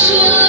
说